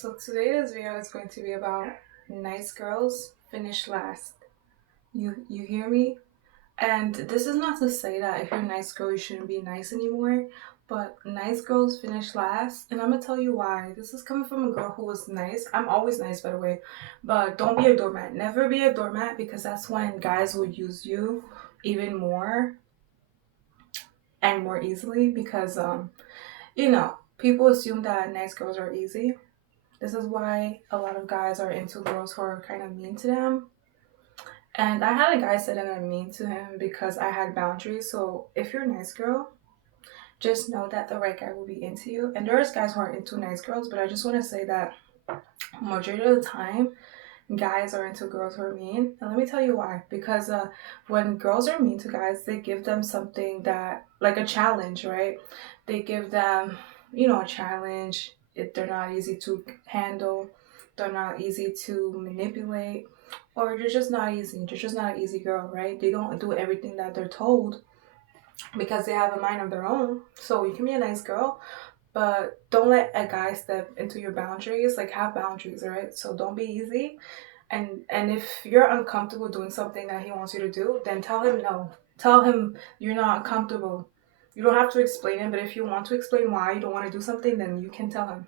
So today's video is going to be about nice girls finish last. You hear me? And this is not to say that if you're a nice girl you shouldn't be nice anymore, but nice girls finish last, and I'm gonna tell you why. This is coming from a girl who was nice. I'm always nice, by the way, but don't be a doormat. Never be a doormat, because that's when guys will use you even more and more easily, because people assume that nice girls are easy. This is why a lot of guys are into girls who are kind of mean to them. And I had a guy say that I'm mean to him because I had boundaries. So if you're a nice girl, just know that the right guy will be into you. And there's guys who are into nice girls, but I just want to say that majority of the time, guys are into girls who are mean. And let me tell you why. Because when girls are mean to guys, they give them something that, like a challenge, right? They give them, a challenge. They're not easy to handle. They're not easy to manipulate. Or they're just not easy. They're just not an easy girl, right? They don't do everything that they're told because they have a mind of their own. So you can be a nice girl, but don't let a guy step into your boundaries. Like, have boundaries, right? So don't be easy. And if you're uncomfortable doing something that he wants you to do, then tell him no. Tell him you're not comfortable. You don't have to explain it, but if you want to explain why you don't want to do something, then you can tell him.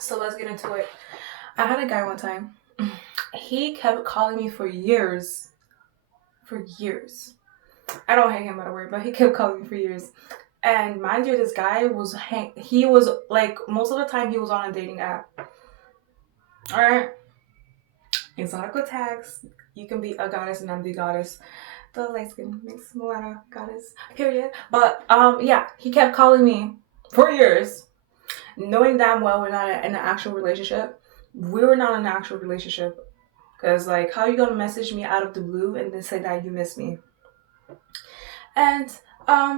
So let's get into it. I had a guy one time. He kept calling me for years. For years. I don't hate him, by the way, but he kept calling me for years. And mind you, this guy he was like, most of the time he was on a dating app. Alright? Exotic tags. You can be a goddess and I'm the goddess. The light skin mixed Moana goddess. Period. But yeah, he kept calling me for years, knowing damn well we're not in an actual relationship. We were not in an actual relationship. Because, like, how you gonna message me out of the blue and then say that you miss me? And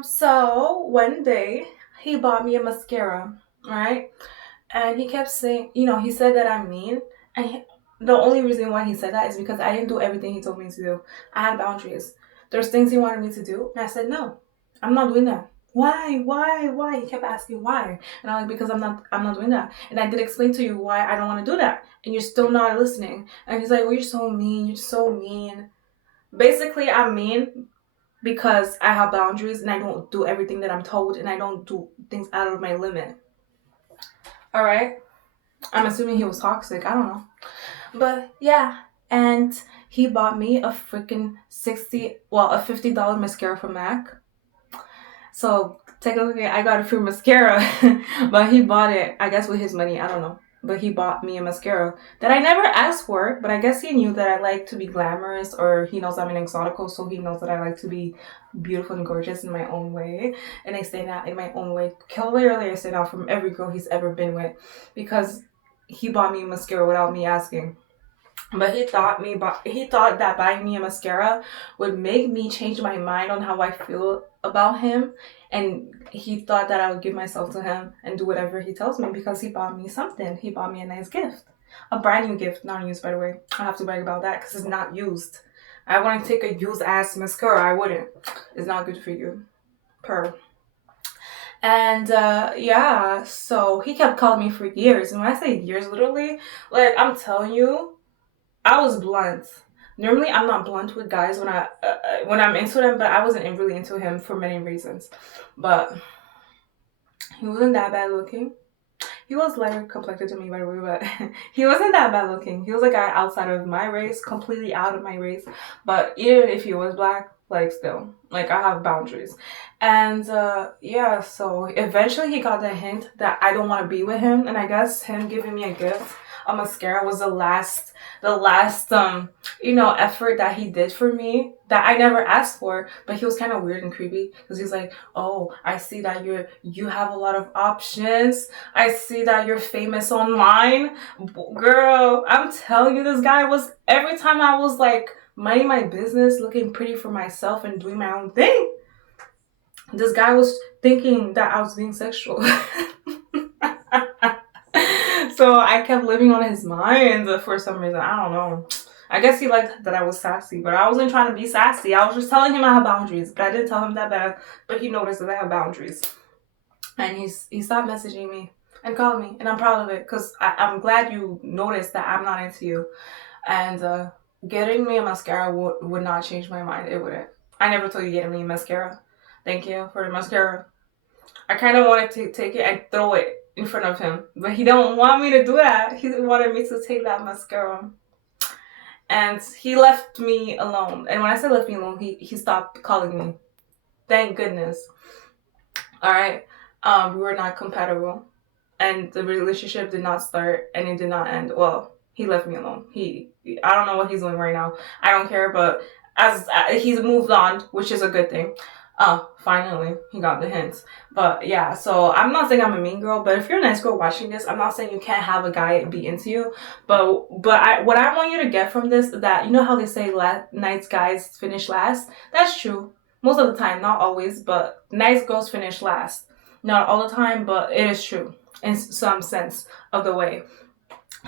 so one day he bought me a mascara, right? And he kept saying, he said that I'm mean. And the only reason why he said that is because I didn't do everything he told me to do. I had boundaries. There's things he wanted me to do, and I said no. I'm not doing that. Why? He kept asking why, and I'm like, because I'm not doing that. And I did explain to you why I don't want to do that, and you're still not listening. And he's like, well, you're so mean. You're so mean. Basically, I'm mean because I have boundaries and I don't do everything that I'm told, and I don't do things out of my limit. All right. I'm assuming he was toxic. I don't know. But yeah, and he bought me a freaking a $50 mascara from MAC. So technically I got a free mascara, but he bought it, I guess, with his money. I don't know. But he bought me a mascara that I never asked for, but I guess he knew that I like to be glamorous, or he knows I'm an exotical, so he knows that I like to be beautiful and gorgeous in my own way. And I stand out in my own way. Clearly I stand out from every girl he's ever been with, because he bought me a mascara without me asking. But he thought that buying me a mascara would make me change my mind on how I feel about him, and he thought that I would give myself to him and do whatever he tells me because he bought me something. He bought me a nice gift, a brand new gift, not used, by the way. I have to brag about that because it's not used. I wouldn't take a used ass mascara. I wouldn't. It's not good for you. And yeah, so he kept calling me for years, and when I say years, literally, like, I'm telling you, I was blunt. Normally, I'm not blunt with guys when I'm into them, but I wasn't really into him for many reasons. But he wasn't that bad looking. He was lighter complected to me, by the way, but he wasn't that bad looking. He was a guy outside of my race, completely out of my race. But even if he was black, like, still, like, I have boundaries. And yeah, so eventually he got the hint that I don't want to be with him, and I guess him giving me a gift, a mascara, was the last effort that he did for me that I never asked for. But he was kind of weird and creepy because he's like, oh, I see that you have a lot of options. I see that you're famous online. Girl, I'm telling you, this guy was, every time I was like minding my business, looking pretty for myself and doing my own thing, this guy was thinking that I was being sexual. So I kept living on his mind for some reason. I don't know. I guess he liked that I was sassy, but I wasn't trying to be sassy. I was just telling him I have boundaries, but I didn't tell him that bad. But he noticed that I have boundaries, and he stopped messaging me. and call me, and I'm proud of it because I'm glad you noticed that I'm not into you. And getting me a mascara would not change my mind. It wouldn't. I never told you getting me a mascara. Thank you for the mascara. I kind of wanted to take it and throw it in front of him, but he don't want me to do that. He wanted me to take that mascara, and he left me alone. And when I say left me alone, he stopped calling me. Thank goodness. All right. We were not compatible, and the relationship did not start, and it did not end. Well, he left me alone. I don't know what he's doing right now. I don't care, but as he's moved on, which is a good thing. Finally, he got the hints. But yeah, so I'm not saying I'm a mean girl, but if you're a nice girl watching this, I'm not saying you can't have a guy be into you. But what I want you to get from this is that, you know how they say nice guys finish last? That's true. Most of the time, not always, but nice girls finish last. Not all the time, but it is true in some sense of the way.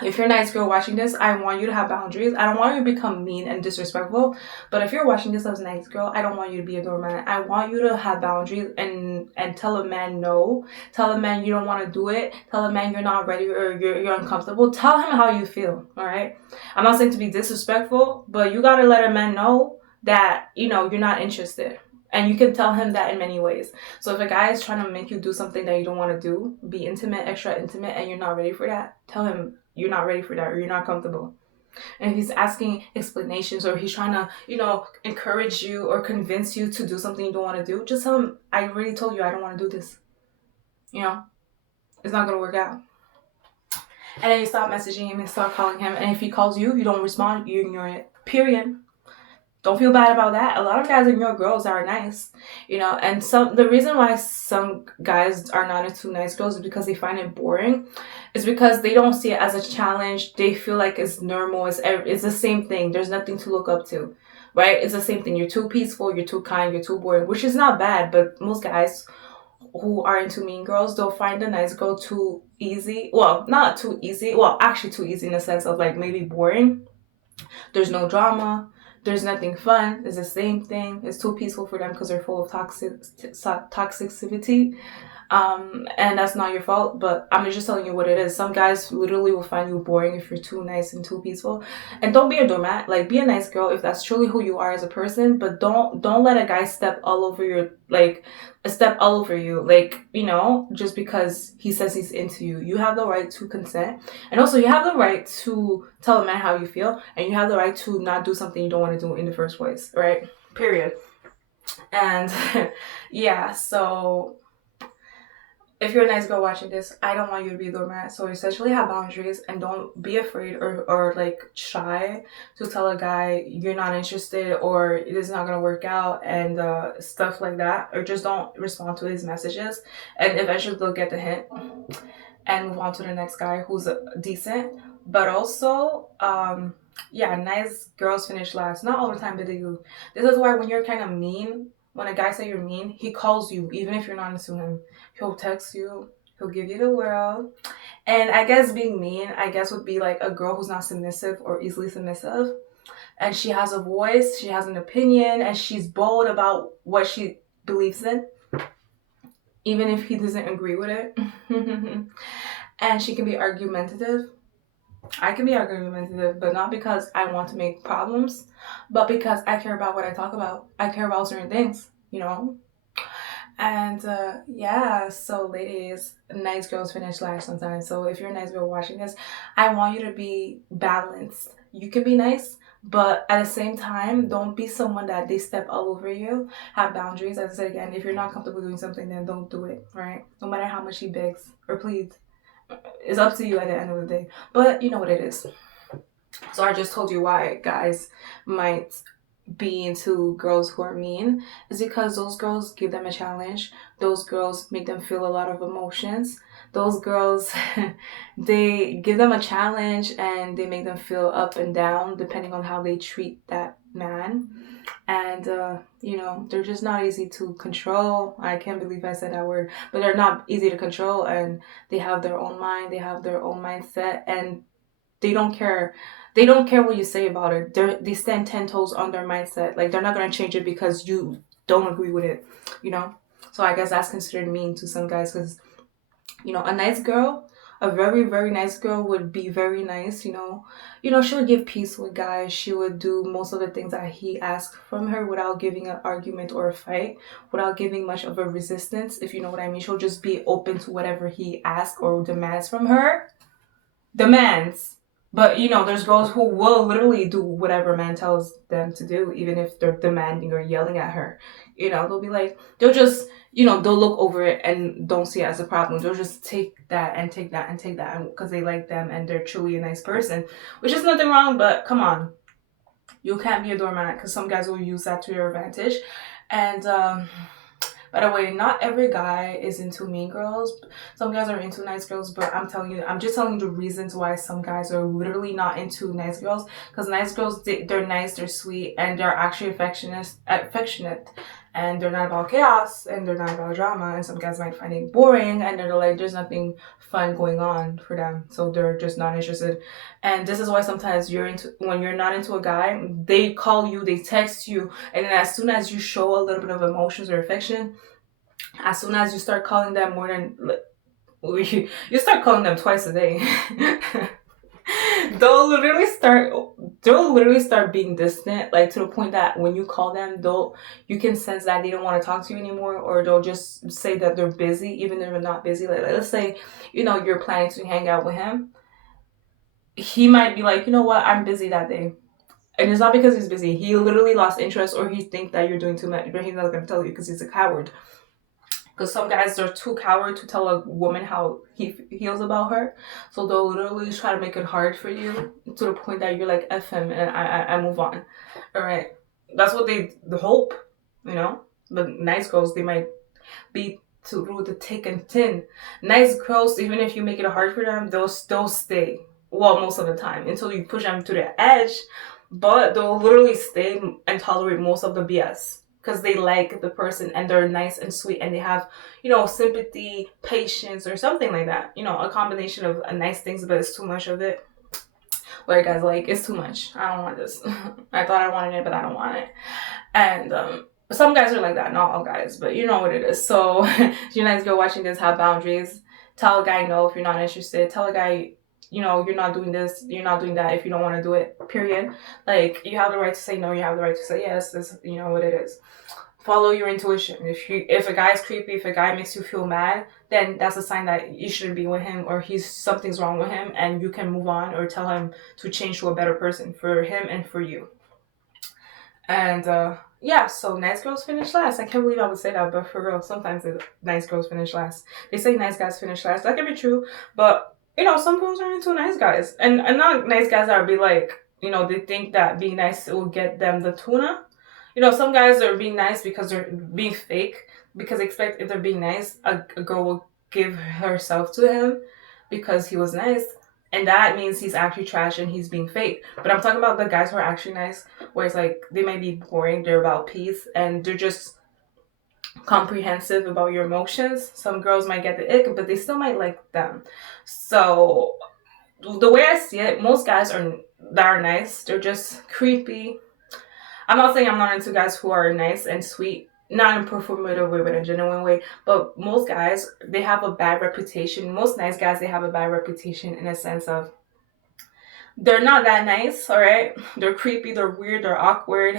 If you're a nice girl watching this, I want you to have boundaries. I don't want you to become mean and disrespectful. But if you're watching this as a nice girl, I don't want you to be a doormat. I want you to have boundaries and tell a man no. Tell a man you don't want to do it. Tell a man you're not ready or you're uncomfortable. Tell him how you feel, all right? I'm not saying to be disrespectful, but you got to let a man know that, you know, you're not interested. And you can tell him that in many ways. So if a guy is trying to make you do something that you don't want to do, be intimate, extra intimate, and you're not ready for that, tell him you're not ready for that or you're not comfortable. And if he's asking explanations or he's trying to, you know, encourage you or convince you to do something you don't want to do, just tell him, I already told you I don't want to do this. You know, it's not going to work out. And then you stop messaging him and start calling him. And if he calls you, you don't respond, you ignore it. Period. Don't feel bad about that. A lot of guys ignore girls that are nice, you know. And the reason why some guys are not into nice girls is because they find it boring. It's because they don't see it as a challenge. They feel like it's normal. It's the same thing. There's nothing to look up to, right? It's the same thing. You're too peaceful. You're too kind. You're too boring, which is not bad. But most guys who are into mean girls, they'll find a nice girl too easy. Well, not too easy. Well, actually too easy in the sense of like maybe boring. There's no drama. There's nothing fun. It's the same thing. It's too peaceful for them because they're full of toxicity. And that's not your fault, but I'm just telling you what it is. Some guys literally will find you boring if you're too nice and too peaceful. And don't be a doormat. Like, be a nice girl if that's truly who you are as a person, but don't let a guy step all over you, like, you know, just because he says he's into you. You have the right to consent, and also you have the right to tell a man how you feel, and you have the right to not do something you don't want to do in the first place, right? Period. And yeah, so if you're a nice girl watching this, I don't want you to be a doormat. So essentially have boundaries and don't be afraid or like shy to tell a guy you're not interested or it is not going to work out and stuff like that. Or just don't respond to his messages. And eventually they'll get the hint and move on to the next guy who's decent. But also, yeah, nice girls finish last. Not all the time, but they do. This is why when you're kind of mean, when a guy say you're mean, he calls you even if you're not into him. He'll text you. He'll give you the world. And I guess being mean, would be like a girl who's not submissive or easily submissive. And she has a voice, she has an opinion, and she's bold about what she believes in. Even if he doesn't agree with it. And she can be argumentative. I can be argumentative, but not because I want to make problems, but because I care about what I talk about. I care about certain things, you know? And yeah, so ladies, nice girls finish last sometimes. So if you're a nice girl watching this, I want you to be balanced. You can be nice, but at the same time, don't be someone that they step all over you. Have boundaries. As I said again, if you're not comfortable doing something, then don't do it, right? No matter how much he begs or pleads. It's up to you at the end of the day. But you know what it is. So I just told you why guys might be into girls who are mean is because those girls give them a challenge. Those girls make them feel a lot of emotions. Those girls, they give them a challenge and they make them feel up and down depending on how they treat that man. And, you know, they're just not easy to control. I can't believe I said that word. But they're not easy to control and they have their own mind. They have their own mindset and they don't care. They don't care what you say about it. They stand 10 toes on their mindset. Like, they're not going to change it because you don't agree with it, you know? So I guess that's considered mean to some guys because A nice girl, a very, very nice girl would be very nice, she would give peace with guys. She would do most of the things that he asked from her without giving an argument or a fight, without giving much of a resistance, if you know what I mean. She'll just be open to whatever he asks or demands from her. Demands. But there's girls who will literally do whatever man tells them to do, even if they're demanding or yelling at her. They'll be like, they'll just, they'll look over it and don't see it as a problem. They'll just take that and take that and take that because they like them and they're truly a nice person, which is nothing wrong. But come on, you can't be a doormat because some guys will use that to your advantage. And by the way, not every guy is into mean girls. Some guys are into nice girls, but I'm just telling you the reasons why some guys are literally not into nice girls. Because nice girls, they're nice, they're sweet, and they're actually affectionate. And they're not about chaos, and they're not about drama. And some guys might find it boring, and they're like, there's nothing fun going on for them, so they're just not interested. And this is why sometimes when you're not into a guy, they call you, they text you, and then as soon as you show a little bit of emotions or affection, as soon as you start calling them more than you start calling them twice a day, they'll literally start being distant, like to the point that when you call them, you can sense that they don't want to talk to you anymore, or they'll just say that they're busy even if they're not busy. Like, let's say you're planning to hang out with him, he might be like, you know what, I'm busy that day. And it's not because he's busy. He literally lost interest, or he thinks that you're doing too much, but he's not going to tell you because he's a coward. Because some guys are too coward to tell a woman how he feels about her. So they'll literally try to make it hard for you to the point that you're like, F him, and I move on. All right. That's what they hope, But nice girls, they might be through the thick and thin. Nice girls, even if you make it hard for them, they'll still stay. Well, most of the time, until you push them to their edge. But they'll literally stay and tolerate most of the BS because they like the person and they're nice and sweet and they have, sympathy, patience, or something like that. A combination of nice things, but it's too much of it. Where guys like, it's too much. I don't want this. I thought I wanted it, but I don't want it. And some guys are like that, not all guys, but you know what it is. So if you guys go watching this, have boundaries. Tell a guy no if you're not interested. Tell a guy, you're not doing this, you're not doing that if you don't want to do it, period. Like, you have the right to say no, you have the right to say yes. This, what it is. Follow your intuition. If a guy's creepy, if a guy makes you feel mad, then that's a sign that you shouldn't be with him, or something's wrong with him, and you can move on or tell him to change to a better person for him and for you. And yeah, so nice girls finish last. I can't believe I would say that, but for real, sometimes nice girls finish last. They say nice guys finish last. That can be true, but some girls are into nice guys, and not nice guys that would be like, they think that being nice will get them the tuna. Some guys are being nice because they're being fake, because they expect if they're being nice, a girl will give herself to him because he was nice. And that means he's actually trash and he's being fake. But I'm talking about the guys who are actually nice, where it's like, they might be boring, they're about peace, and they're just comprehensive about your emotions. Some girls might get the ick, but they still might like them. So the way I see it, most guys that are nice, they're just creepy. I'm not saying I'm not into guys who are nice and sweet, not in a performative way, but in a genuine way. But most guys, they have a bad reputation. Most nice guys, they have a bad reputation in a sense of they're not that nice, all right? They're creepy, they're weird, they're awkward.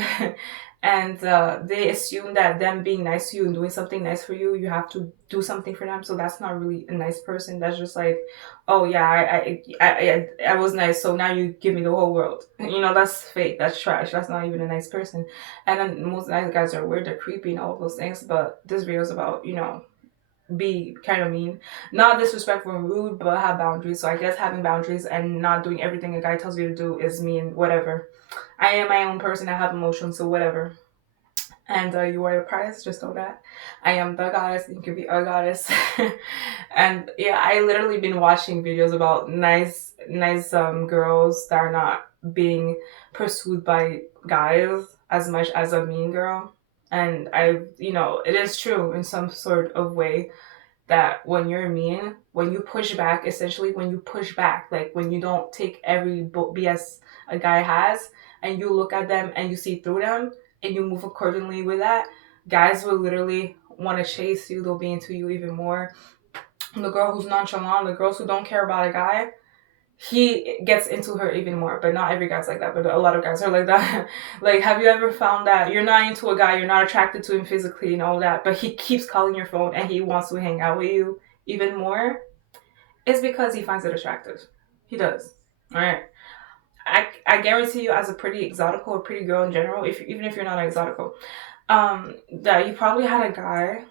And they assume that them being nice to you and doing something nice for you, you have to do something for them. So that's not really a nice person. That's just like, oh yeah, I was nice, so now you give me the whole world. That's fake. That's trash. That's not even a nice person. And then most nice guys are weird, they're creepy, and all of those things. But this video is about, be kind of mean, not disrespectful and rude, but have boundaries. So I guess having boundaries and not doing everything a guy tells you to do is mean, whatever. I am my own person. I have emotions, so whatever. And you are a prize, just know that. I am the goddess, you can be a goddess. And yeah, I literally been watching videos about nice girls that are not being pursued by guys as much as a mean girl. And it is true in some sort of way that when you're mean, when you push back, like when you don't take every BS a guy has, and you look at them and you see through them and you move accordingly with that, guys will literally want to chase you. They'll be into you even more. the girl who's nonchalant, the girls who don't care about a guy, he gets into her even more. But not every guy's like that, but a lot of guys are like that. Like, have you ever found that you're not into a guy, you're not attracted to him physically and all that, but he keeps calling your phone and he wants to hang out with you even more? It's because he finds it attractive. He does. All right. I guarantee you, as a pretty exotical or pretty girl in general, if even if you're not an exotical, that you probably had a guy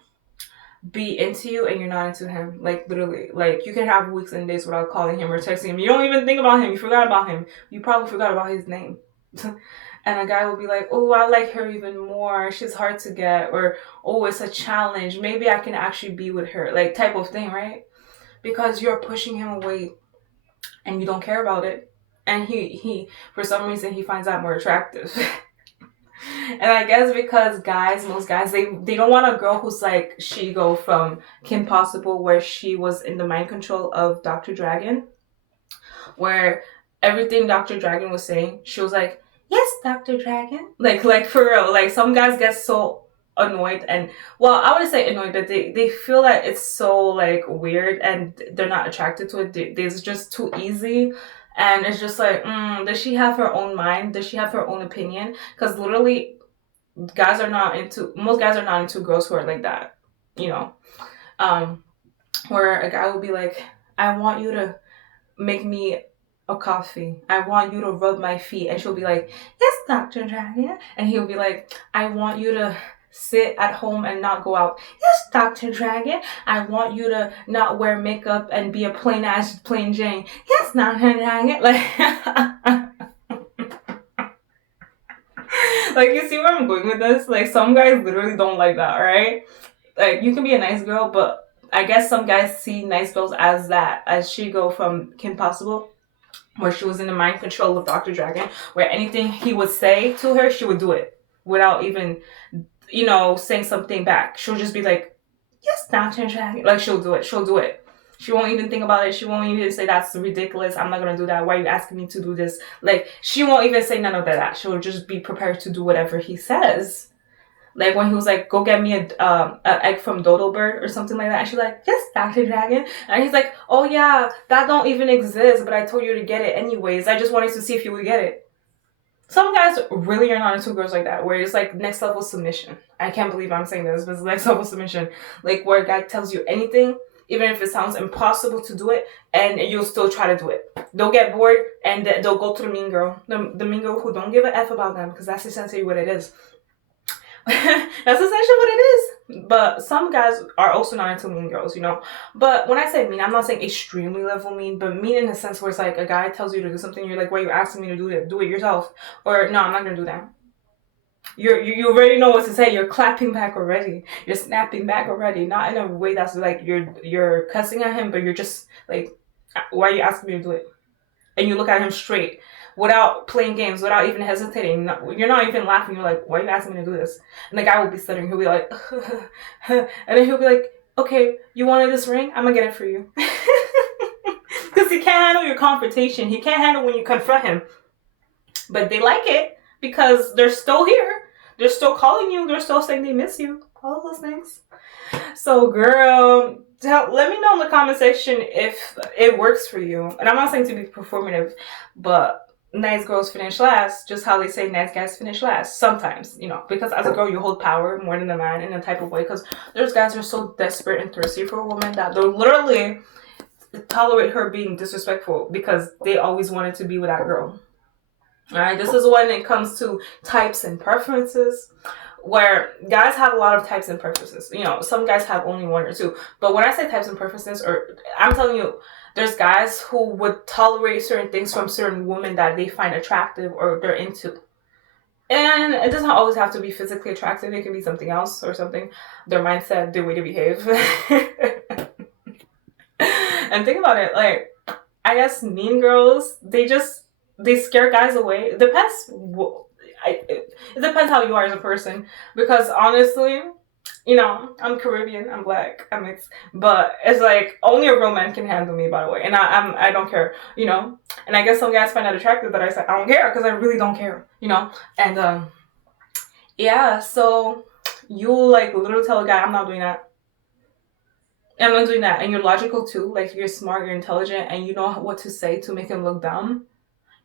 be into you and you're not into him. Like, literally. Like, you can have weeks and days without calling him or texting him. You don't even think about him. You forgot about him. You probably forgot about his name. And a guy will be like, oh, I like her even more. She's hard to get. Or, oh, it's a challenge. Maybe I can actually be with her. Like, type of thing, right? Because you're pushing him away and you don't care about it. And he for some reason, he finds that more attractive. And I guess because most guys, they don't want a girl who's like Shigo from Kim Possible, where she was in the mind control of Dr. Dragon, where everything Dr. Dragon was saying, she was like, yes, Dr. Dragon. Like for real. Like, some guys get so annoyed, and, well, I wouldn't say annoyed, but they feel that it's so, like, weird and they're not attracted to it. It's just too easy. And it's just like, does she have her own mind? Does she have her own opinion? Because literally, most guys are not into girls who are like that, you know. Um, where a guy will be like, I want you to make me a coffee. I want you to rub my feet. And she'll be like, yes, Dr. Dragon. And he'll be like, I want you to sit at home and not go out. Yes, Dr. Dragon. I want you to not wear makeup and be a plain Jane. Yes, Dr. Dragon. Like, like, you see where I'm going with this? Like, some guys literally don't like that, right? Like, you can be a nice girl, but I guess some guys see nice girls as that, as Shigo from Kim Possible, where she was in the mind control of Dr. Dragon, where anything he would say to her, she would do it without even, saying something back. She'll just be like, yes, Dr. Dragon. Like, she'll do it. She won't even think about it. She won't even say, that's ridiculous. I'm not going to do that. Why are you asking me to do this? Like, she won't even say none of that. She'll just be prepared to do whatever he says. Like, when he was like, go get me a egg from Dodo Bird or something like that. And she's like, yes, Dr. Dragon. And he's like, oh yeah, that don't even exist, but I told you to get it anyways. I just wanted to see if you would get it. Some guys really are not into girls like that, where it's like next level submission. I can't believe I'm saying this, but it's next level submission. Like, where a guy tells you anything, even if it sounds impossible to do it, and you'll still try to do it. They'll get bored and they'll go to the mean girl. The mean girl who don't give a F about them, because that's essentially what it is. That's essentially what it is. But some guys are also not into mean girls, But when I say mean, I'm not saying extremely level mean, but mean in the sense where it's like a guy tells you to do something, you're like, why are you asking me to do it? Do it yourself. Or, no, I'm not going to do that. You already know what to say. You're clapping back already. You're snapping back already. Not in a way that's like you're cussing at him, but you're just like, why are you asking me to do it? And you look at him straight, without playing games, without even hesitating. You're not even laughing. You're like, why are you asking me to do this? And the guy will be stuttering. He'll be like, and then he'll be like, okay, you wanted this ring? I'm going to get it for you. Because he can't handle your confrontation. He can't handle when you confront him. But they like it because they're still here. They're still calling you. They're still saying they miss you. All of those things. So, girl, let me know in the comment section if it works for you. And I'm not saying to be performative, but nice girls finish last, just how they say nice guys finish last. Sometimes, because as a girl, you hold power more than a man in a type of way. Because there's guys who are so desperate and thirsty for a woman that they'll literally tolerate her being disrespectful because they always wanted to be with that girl. Alright, this is when it comes to types and preferences, where guys have a lot of types and preferences. Some guys have only one or two. But when I say types and preferences, I'm telling you, there's guys who would tolerate certain things from certain women that they find attractive or they're into. And it doesn't always have to be physically attractive. It can be something else or something. Their mindset, their way to behave. And think about it, like, I guess mean girls, they scare guys away. It depends. It depends how you are as a person. Because honestly, I'm Caribbean, I'm Black, I'm mixed. But it's like, only a real man can handle me, by the way. And I don't care, And I guess some guys find that attractive, but I say, I don't care, because I really don't care, And, yeah, so you, like, literally tell a guy, I'm not doing that. I'm not doing that. And you're logical too. Like, you're smart, you're intelligent, and you know what to say to make him look dumb.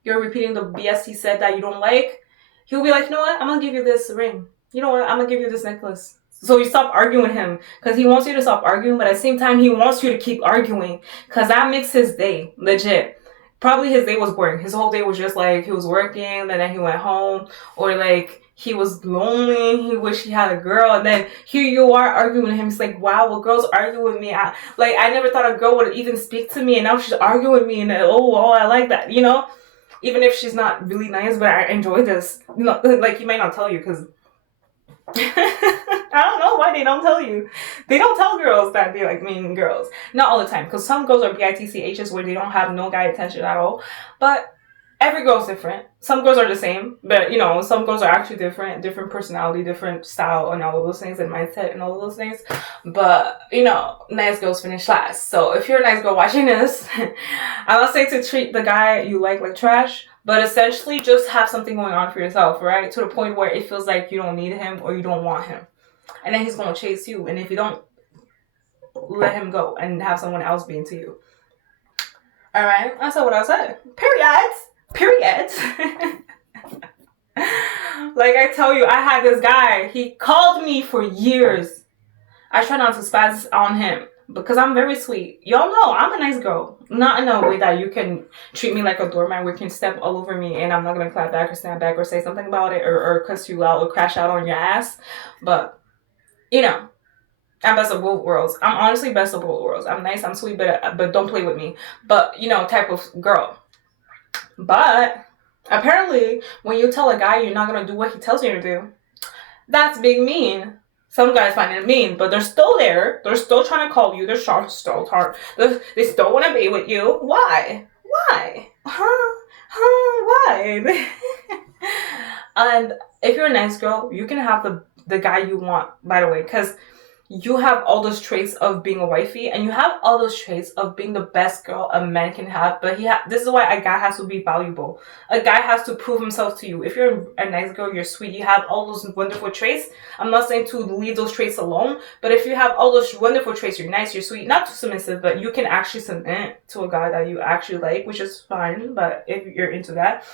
You're repeating the BS he said that you don't like. He'll be like, you know what? I'm gonna give you this ring. You know what? I'm gonna give you this necklace. So you stop arguing with him because he wants you to stop arguing, but at the same time, he wants you to keep arguing because that makes his day legit. Probably his day was boring. His whole day was just like he was working, and then he went home, or like he was lonely. He wished he had a girl, and then here you are arguing with him. It's like, wow, well, girls argue with me. I never thought a girl would even speak to me, and now she's arguing with me, and I like that, you know. Even if she's not really nice, but I enjoy this. No, like, he might not tell you because I don't know why they don't tell you. They don't tell girls that they like mean girls. Not all the time, because some girls are bitchs where they don't have no guy attention at all. But every girl's different. Some girls are the same, but you know, some girls are actually different personality, different style, and all of those things, and mindset, and all of those things. But you know, nice girls finish last. So if you're a nice girl watching this, I'm not saying to treat the guy you like trash, but essentially just have something going on for yourself, right? To the point where it feels like you don't need him or you don't want him, and then he's gonna chase you. And if you don't, let him go and have someone else be into you. All right, I said what I said. Period. Like I tell you, I had this guy. He called me for years. I try not to spaz on him because I'm very sweet. Y'all know I'm a nice girl. Not in a way that you can treat me like a doormat where you can step all over me and I'm not going to clap back or snap back or say something about it or cuss you out or crash out on your ass. But, you know, I'm best of both worlds. I'm honestly best of both worlds. I'm nice, I'm sweet, but don't play with me. But, you know, type of girl. But apparently, when you tell a guy you're not going to do what he tells you to do, that's being mean. Some guys find it mean, but they're still there. They're still trying to call you. They're still hard. They still want to be with you. Why? Why? And if you're a nice girl, you can have the guy you want, by the way, because you have all those traits of being a wifey, and you have all those traits of being the best girl a man can have. But this is why a guy has to be valuable. A guy has to prove himself to you. If you're a nice girl, you're sweet, you have all those wonderful traits. I'm not saying to leave those traits alone, but if you have all those wonderful traits, you're nice, you're sweet, not too submissive, but you can actually submit to a guy that you actually like, which is fine. But if you're into that,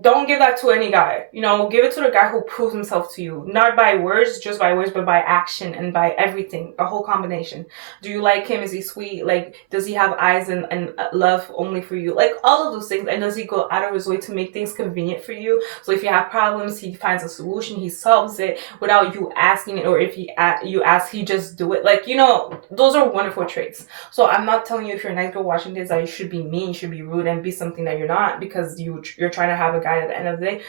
don't give that to any guy. You know, give it to the guy who proves himself to you. Not by words, just by words, but by action and by everything. A whole combination. Do you like him? Is he sweet? Like, does he have eyes and love only for you? Like, all of those things. And does he go out of his way to make things convenient for you? So if you have problems, he finds a solution. He solves it without you asking it. Or if you ask, he just do it. Like, you know, those are wonderful traits. So I'm not telling you if you're a nice girl watching this that you should be mean, you should be rude, and be something that you're not, because you're trying to have a guy at the end of the day.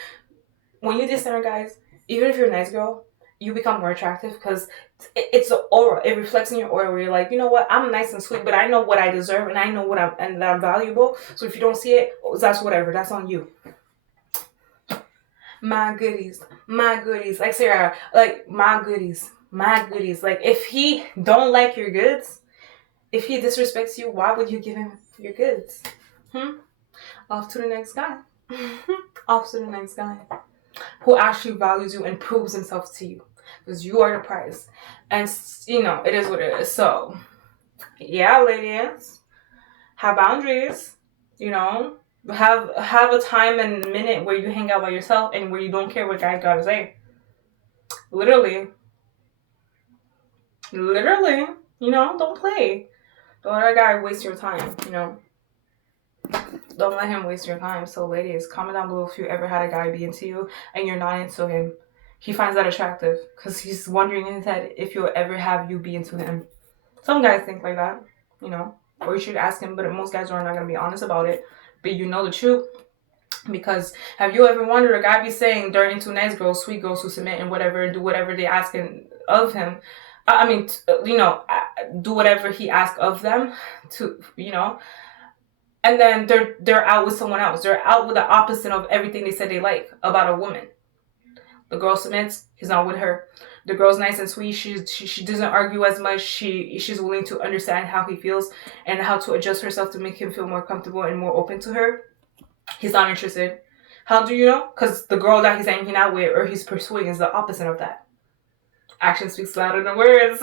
When you date guys, even if you're a nice girl, you become more attractive because it's the aura. It reflects in your aura where you're like, you know what, I'm nice and sweet, but I know what I deserve and I know that I'm valuable. So if you don't see it, that's whatever. That's on you. My goodies. Like Sarah, like my goodies. Like if he don't like your goods, if he disrespects you, why would you give him your goods? Off to the next guy. Off to the next guy who actually values you and proves himself to you, because you are the prize. And you know, it is what it is. So yeah, ladies, have boundaries. You know, have a time and minute where you hang out by yourself and where you don't care what guy gotta say. Literally, you know, don't play. Don't let a guy waste your time, you know. Don't let him waste your time. So ladies, comment down below if you ever had a guy be into you and you're not into him. He finds that attractive because he's wondering in his head if you'll ever have you be into him. Some guys think like that, you know. Or you should ask him, but most guys are not going to be honest about it. But you know the truth. Because have you ever wondered, a guy be saying they're into nice girls, sweet girls who submit and whatever, and do whatever they asking of him. You know, do whatever he asks of them to, you know. And then they're out with someone else. They're out with the opposite of everything they said they like about a woman. The girl submits, he's not with her. The girl's nice and sweet. She doesn't argue as much. She's willing to understand how he feels and how to adjust herself to make him feel more comfortable and more open to her. He's not interested. How do you know? Because the girl that he's hanging out with or he's pursuing is the opposite of that. Action speaks louder than words.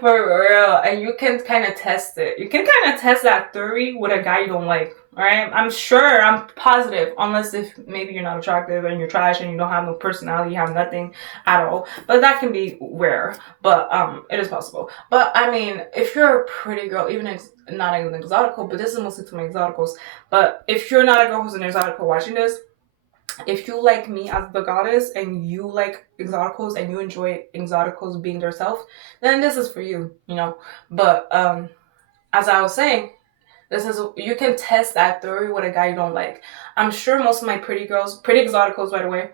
For real. And you can kind of test it. You can kind of test that theory with a guy you don't like. Alright? I'm sure, I'm positive. Unless if maybe you're not attractive and you're trash and you don't have no personality, you have nothing at all. But that can be rare. But it is possible. But I mean, if you're a pretty girl, even not even exotical, but this is mostly to my exoticals. But if you're not a girl who's an exotical watching this, if you like me as the goddess and you like exoticals and you enjoy exoticals being their self, then this is for you, you know. But as I was saying, this is, you can test that theory with a guy you don't like. I'm sure most of my pretty exoticals, by the way,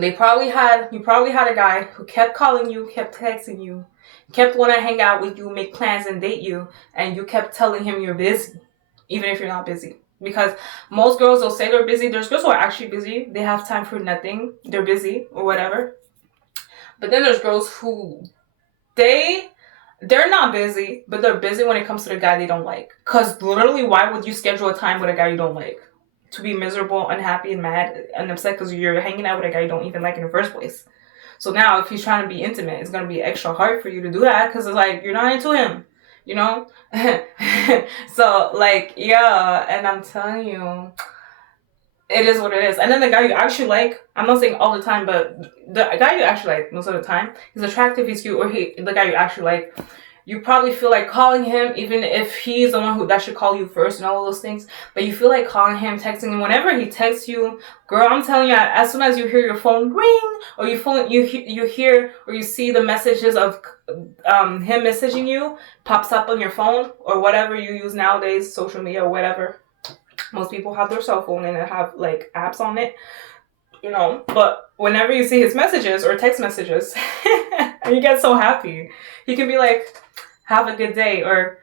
you probably had a guy who kept calling you, kept texting you, kept want to hang out with you, make plans and date you, and you kept telling him you're busy, even if you're not busy. Because most girls will say they're busy. There's girls who are actually busy. They have time for nothing. They're busy or whatever. But then there's girls who they're not busy, but they're busy when it comes to the guy they don't like. Because literally, why would you schedule a time with a guy you don't like? To be miserable, unhappy, and mad and upset because you're hanging out with a guy you don't even like in the first place. So now if he's trying to be intimate, it's going to be extra hard for you to do that because it's like you're not into him. You know? So, like, yeah, and I'm telling you, it is what it is. And then the guy you actually like, I'm not saying all the time, but the guy you actually like most of the time, he's attractive, he's cute, or the guy you actually like, you probably feel like calling him, even if he's the one that should call you first and all those things. But you feel like calling him, texting him. Whenever he texts you, girl, I'm telling you, as soon as you hear your phone ring, or you hear or you see the messages of him messaging you pops up on your phone or whatever you use nowadays, social media or whatever. Most people have their cell phone and they have like apps on it, you know. But whenever you see his messages or text messages, and you get so happy, he can be like, have a good day, or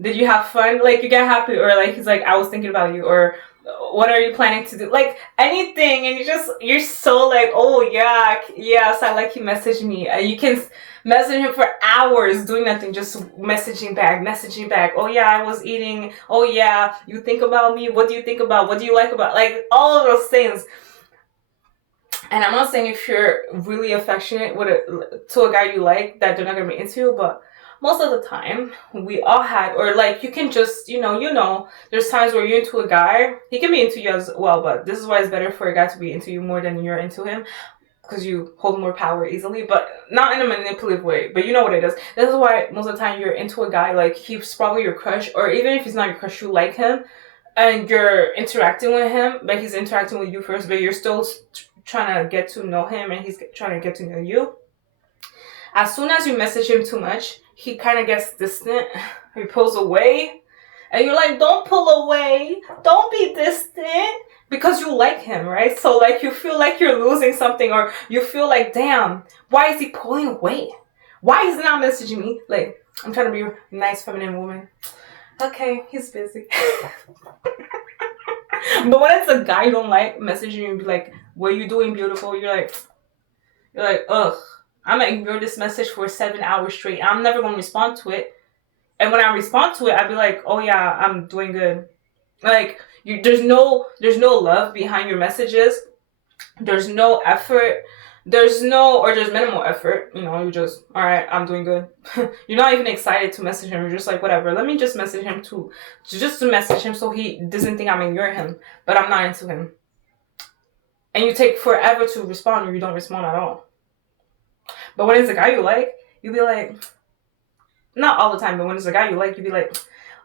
did you have fun? Like, you get happy, or like he's like, I was thinking about you, or what are you planning to do? Like anything, and you're so like, oh yeah, yes, I like he messaged me, and you can message him for hours doing nothing, just messaging back. Oh yeah, I was eating. Oh yeah, you think about me. What do you think about? What do you like about? Like all of those things. And I'm not saying if you're really affectionate to a guy you like that they're not gonna be into you, but most of the time we all had, or like you can just, you know, there's times where you're into a guy, he can be into you as well, but this is why it's better for a guy to be into you more than you're into him, because you hold more power easily, but not in a manipulative way, but you know what it is. This is why most of the time you're into a guy, like he's probably your crush, or even if he's not your crush, you like him, and you're interacting with him, but he's interacting with you first, but you're still trying to get to know him and he's trying to get to know you. As soon as you message him too much, he kind of gets distant. He pulls away. And you're like, don't pull away. Don't be distant. Because you like him, right? So like you feel like you're losing something, or you feel like, damn, why is he pulling away? Why is he not messaging me? Like, I'm trying to be a nice feminine woman. Okay, he's busy. But when it's a guy you don't like messaging you and be like, what are you doing, beautiful? You're like, ugh, I'm gonna ignore this message for 7 hours straight. I'm never gonna respond to it. And when I respond to it, I'd be like, oh yeah, I'm doing good. Like, there's no love behind your messages. There's no effort. There's minimal effort. You know, you just, all right, I'm doing good. You're not even excited to message him. You're just like, whatever. Let me just message him just to message him so he doesn't think I'm ignoring him, but I'm not into him. And you take forever to respond, or you don't respond at all. But when it's a guy you like, you'll be like, not all the time, but when it's a guy you like, you'll be like,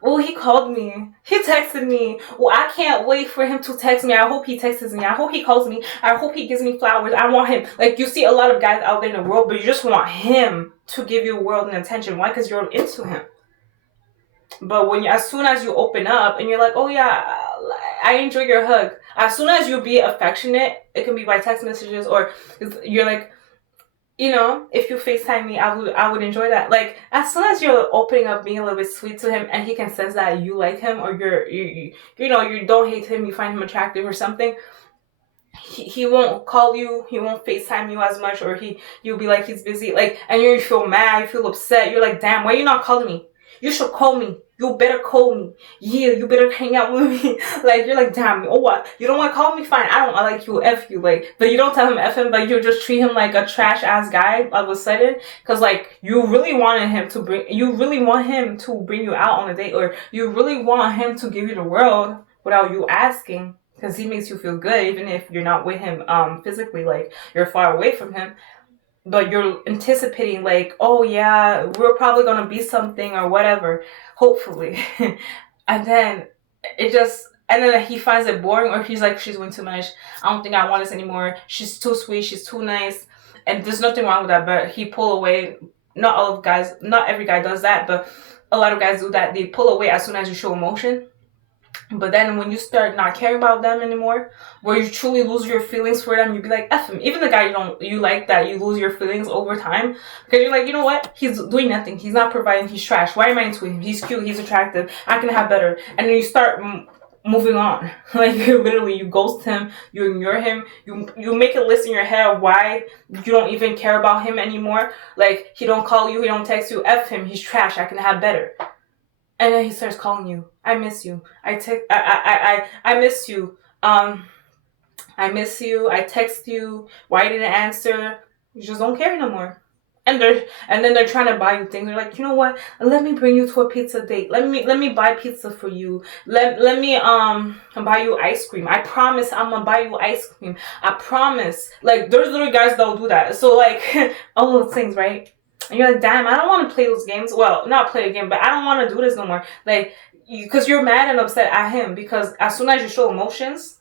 oh, he called me. He texted me. Well, I can't wait for him to text me. I hope he texts me. I hope he calls me. I hope he gives me flowers. I want him. Like, you see a lot of guys out there in the world, but you just want him to give you world and attention. Why? Because you're into him. But as soon as you open up and you're like, oh yeah, I enjoy your hug. As soon as you be affectionate, it can be by text messages, or you're like, you know, if you FaceTime me, I would enjoy that. Like, as soon as you're opening up, being a little bit sweet to him, and he can sense that you like him, or you don't hate him, you find him attractive or something, he won't call you, he won't FaceTime you as much, or you'll be like, he's busy, like, and you feel mad, you feel upset, you're like, damn, why are you not calling me? You should call me. You better call me. Yeah, you better hang out with me. Like, you're like, damn, oh what? You don't want to call me? Fine, I like you, F you. Like, but you don't tell him F him, but you just treat him like a trash ass guy all of a sudden. Cause like, you really want him to bring you out on a date, or you really want him to give you the world without you asking. Cause he makes you feel good, even if you're not with him, physically, like, you're far away from him. But you're anticipating like, oh yeah, we're probably gonna be something or whatever, hopefully. And then he finds it boring, or he's like, she's doing too much. I don't think I want this anymore. She's too sweet. She's too nice. And there's nothing wrong with that, but he pull away. Not every guy does that, but a lot of guys do that. They pull away as soon as you show emotion. But then when you start not caring about them anymore, where you truly lose your feelings for them, you be like, F him. Even the guy you like, that you lose your feelings over time, because you're like, you know what? He's doing nothing. He's not providing. He's trash. Why am I into him? He's cute. He's attractive. I can have better. And then you start moving on. Like, you ghost him. You ignore him. You make a list in your head of why you don't even care about him anymore. Like, he don't call you. He don't text you. F him. He's trash. I can have better. And then he starts calling you. I miss you. I miss you. I miss you. I text you. Why you didn't answer? You just don't care no more. And then they're trying to buy you things. They're like, you know what? Let me bring you to a pizza date. Let me buy pizza for you. Let me buy you ice cream. I promise I'm gonna buy you ice cream. I promise. Like, there's little guys that'll do that. So like, all those things, right? And you're like, damn, I don't want to play those games. Well, not play a game, but I don't want to do this no more. Like, because you're mad and upset at him, because as soon as you show emotions,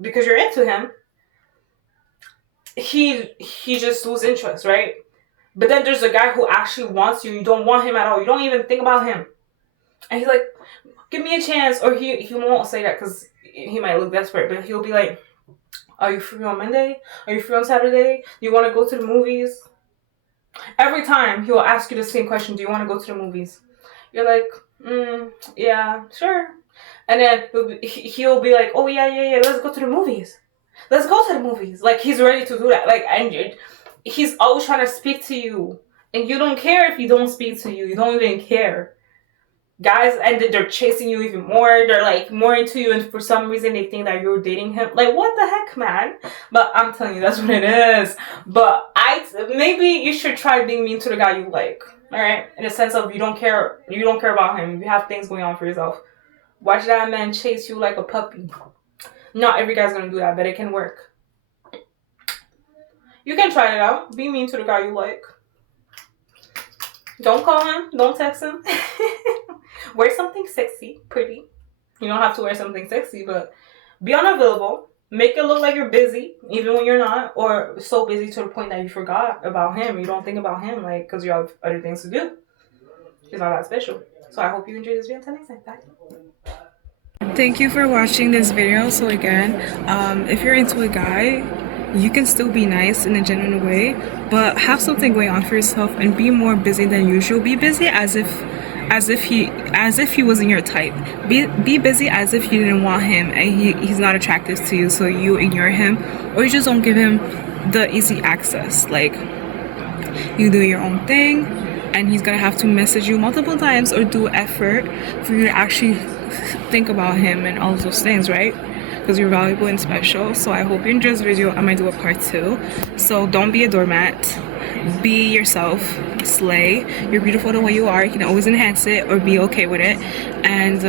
because you're into him, he just loses interest, right? But then there's a guy who actually wants you. You don't want him at all. You don't even think about him. And he's like, give me a chance. Or he won't say that because he might look desperate, but he'll be like, are you free on Monday? Are you free on Saturday? Do you want to go to the movies? Every time he will ask you the same question, do you want to go to the movies? You're like, yeah, sure. And then he'll be like, oh yeah, let's go to the movies. Let's go to the movies. Like, he's ready to do that. Like, and he's always trying to speak to you. And you don't care if he don't speak to you. You don't even care. Guys, and they're chasing you even more. They're like more into you, and for some reason they think that you're dating him. Like, what the heck, man? But I'm telling you, that's what it is. But maybe you should try being mean to the guy you like. All right, in the sense of you don't care about him. You have things going on for yourself. Watch that man chase you like a puppy. Not every guy's gonna do that, but it can work. You can try it out. Be mean to the guy you like. Don't call him. Don't text him. Wear something sexy, pretty. You don't have to wear something sexy, but be unavailable. Make it look like you're busy, even when you're not, or so busy to the point that you forgot about him. You don't think about him, like, because you have other things to do. He's not that special. So I hope you enjoyed this video. Until next time, bye. Thank you for watching this video. So again, if you're into a guy, you can still be nice in a genuine way, but have something going on for yourself and be more busy than usual. Be busy as if he wasn't your type. Be busy as if you didn't want him and he's not attractive to you, so you ignore him, or you just don't give him the easy access. Like, you do your own thing, and he's gonna have to message you multiple times or do effort for you to actually think about him and all of those things, right? Because you're valuable and special. So I hope you enjoyed this video. I might do a part 2. So don't be a doormat. Be yourself. Slay. You're beautiful the way you are. You can always enhance it or be okay with it. And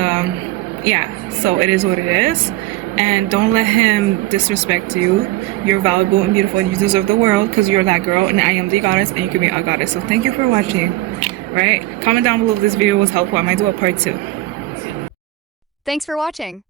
yeah, so it is what it is. And don't let him disrespect you. You're valuable and beautiful, and you deserve the world, because you're that girl, and I am the goddess, and you can be a goddess. So thank you for watching. Right? Comment down below if this video was helpful. I might do a part 2. Thanks for watching.